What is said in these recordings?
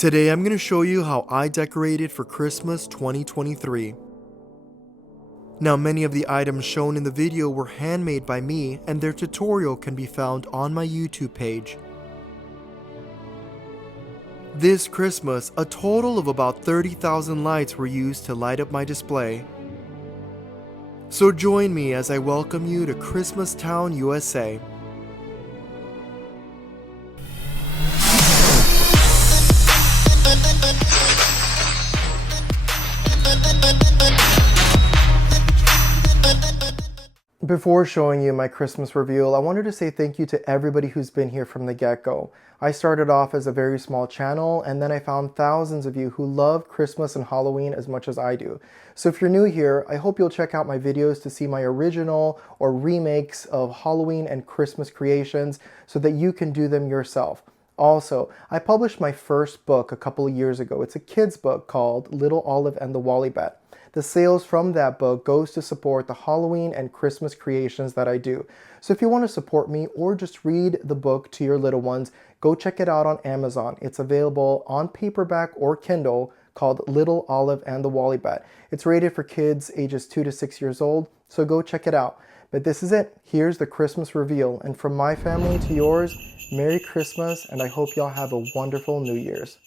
Today I'm going to show you how I decorated for Christmas 2023. Now, many of the items shown in the video were handmade by me, and their tutorial can be found on my YouTube page. This Christmas, a total of about 30,000 lights were used to light up my display. So join me as I welcome you to Christmas Town, USA. Before showing you my Christmas reveal, I wanted to say thank you to everybody who's been here from the get-go. I started off as a very small channel, and then I found thousands of you who love Christmas and Halloween as much as I do. So if you're new here, I hope you'll check out my videos to see my original or remakes of Halloween and Christmas creations so that you can do them yourself. Also, I published my first book a couple of years ago. It's a kid's book called Little Olive and the Wally Bet. The sales from that book goes to support the Halloween and Christmas creations that I do. So if you want to support me or just read the book to your little ones, go check it out on Amazon. It's available on paperback or Kindle, called Little Olive and the Wally Bet. It's rated for kids ages 2 to 6 years old, so go check it out. But this is it. Here's the Christmas reveal. And from my family to yours, Merry Christmas, and I hope y'all have a wonderful New Year's.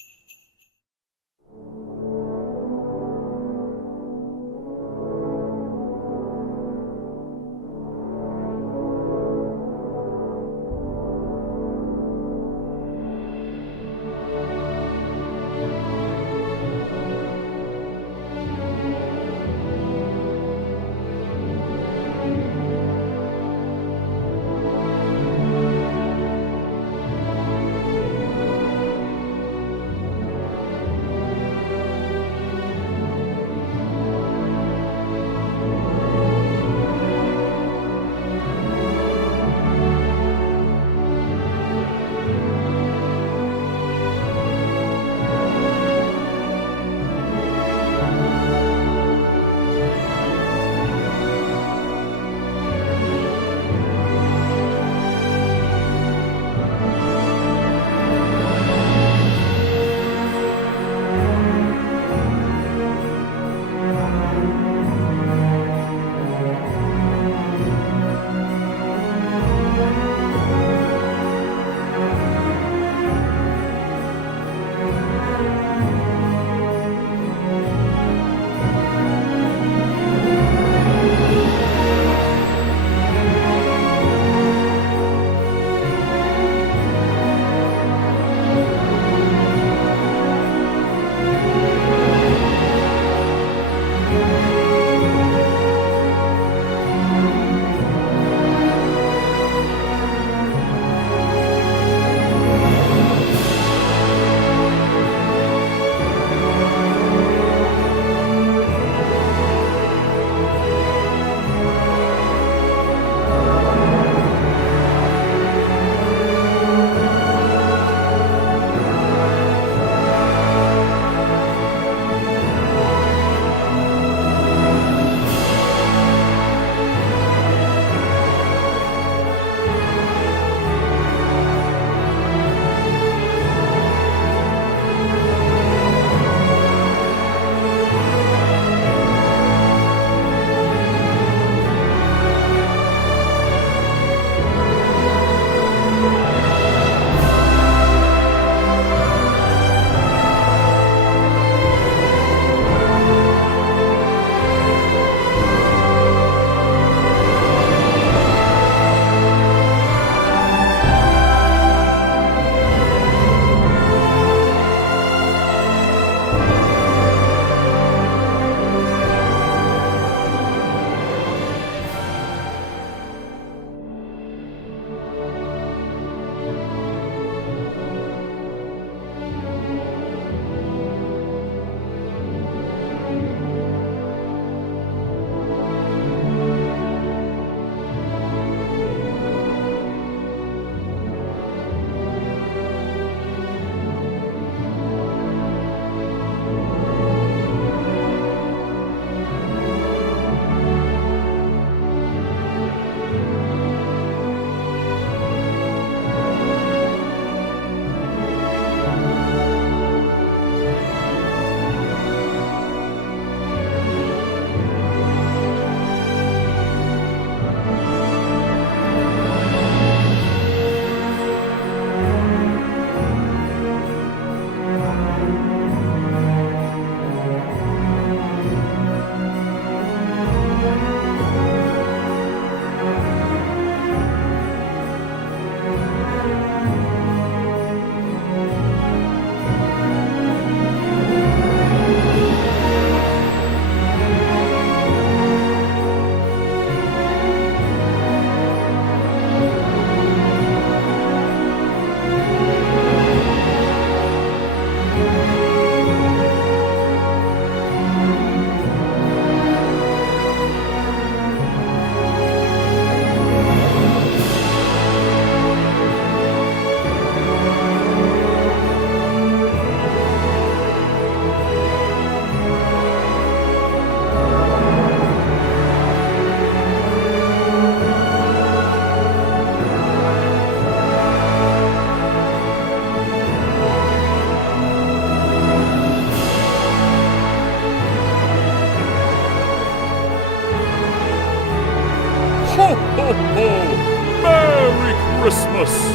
Adios.